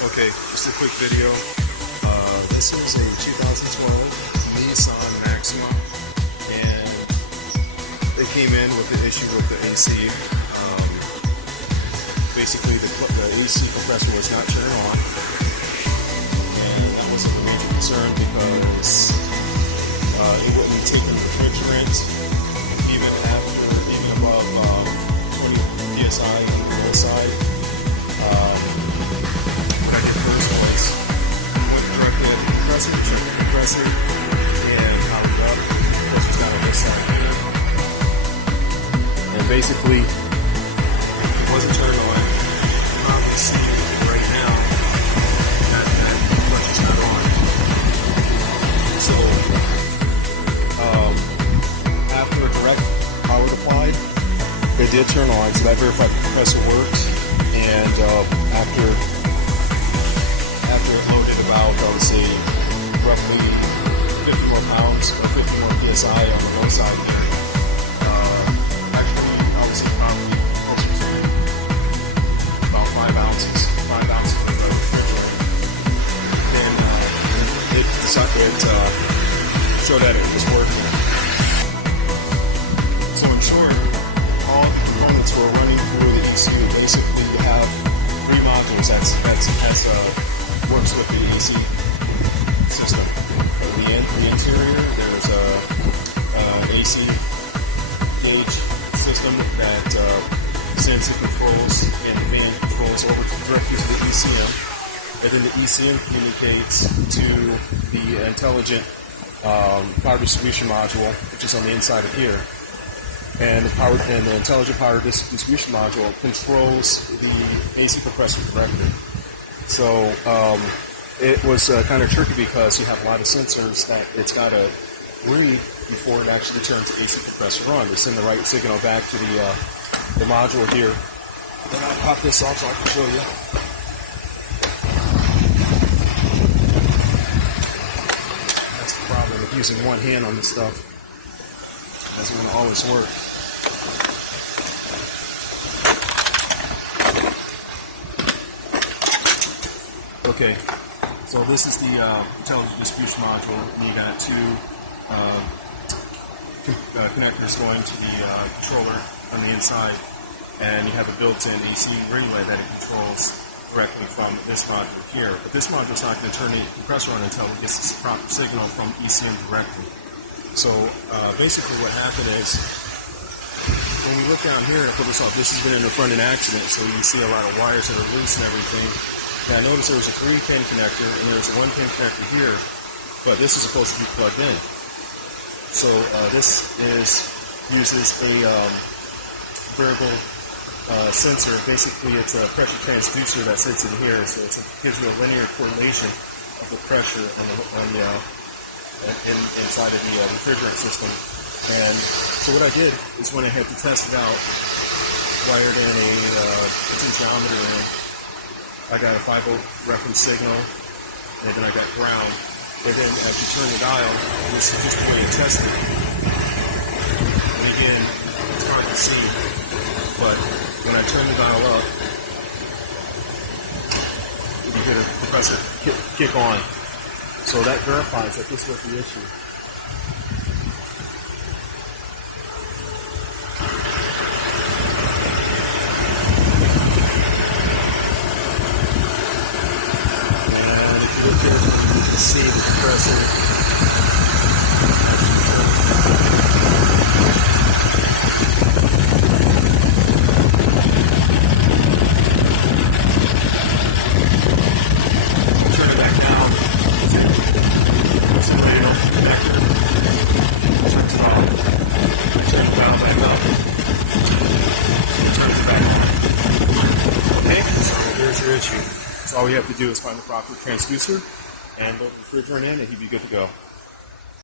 Okay, just a quick video. This is a 2012 Nissan Maxima, and they came in with the issue with the AC. Basically, the AC compressor was not turned on, and that was a major concern because it wouldn't take the refrigerant even above 20 psi on the low side. What I did first was went directly at the compressor, checked the compressor, and powered it up. The compressor's down on this side here. And basically, it wasn't turned on. You can probably see right now that the compressor's not on. So, after a direct power applied, it did turn on, so that verified the compressor worked. And after it loaded about, I would say, roughly 50 more pounds or 50 more psi on the low side here. Actually, I would say probably closer to about 5 ounces of refrigerant. And it showed that it was working. So in short, all the components were running through the ECU. Basically, you have 3 modules that works with the AC system. The interior, there's a AC gauge system that sends the controls and the fan controls over directly to the ECM, and then the ECM communicates to the intelligent power distribution module, which is on the inside of here. And the intelligent power distribution module controls the AC compressor directly. So it was kind of tricky because you have a lot of sensors that it's got to read before it actually turns the AC compressor on. They send the right signal back to the module here. Then I'll pop this off so I can show you. That's the problem with using one hand on this stuff. It doesn't want to always work. Okay, so this is the intelligent distribution module, and you got 2 connectors going to the controller on the inside, and you have a built-in AC relay that it controls directly from this module here. But this module is not going to turn the compressor on until it gets this proper signal from ECM directly. So basically what happened is, when we look down here, I put this off, this has been in a front-end accident, so you can see a lot of wires that are loose and everything. Now I noticed there was a 3-pin connector and there's a 1-pin connector here, but this is supposed to be plugged in. So this uses a variable sensor. Basically, it's a pressure transducer that sits in here, so it gives you a linear correlation of the pressure inside of the refrigerant system. And so what I did is when I had to test it out, wired in a potentiometer in. I got a 5-volt reference signal, and then I got ground. And then as you turn the dial, and this is just the way it tested. And again, it's hard to see, but when I turn the dial up, you get a compressor kick on. So that verifies that this was the issue. See the compressor. Turn it back down. Turn it off. Turn it down back up. Turn it back on. Okay, so here's your issue. So all you have to do is find the proper transducer and load the refrigerant in, and he'd be good to go.